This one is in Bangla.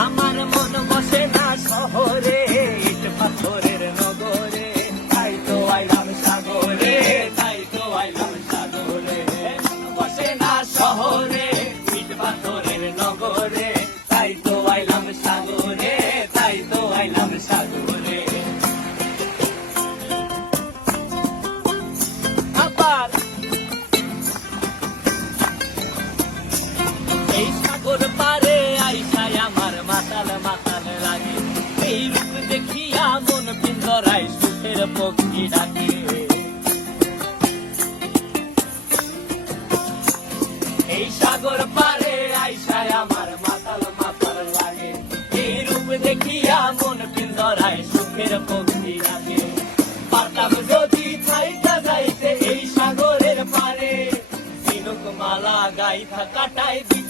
আমার রাতের পক্ষী ডাকে। এই সাগর পারে আইসায় আমার মাতাল মাতাল লাগে। এই রূপ দেখিয়া মন পিন্দরায় সুখের পক্ষী ডাকে। পাতাম যদি ছাইতা যাইতে এই সাগরের পারে। তিনুক মালা গাইথা কাটায় দিতে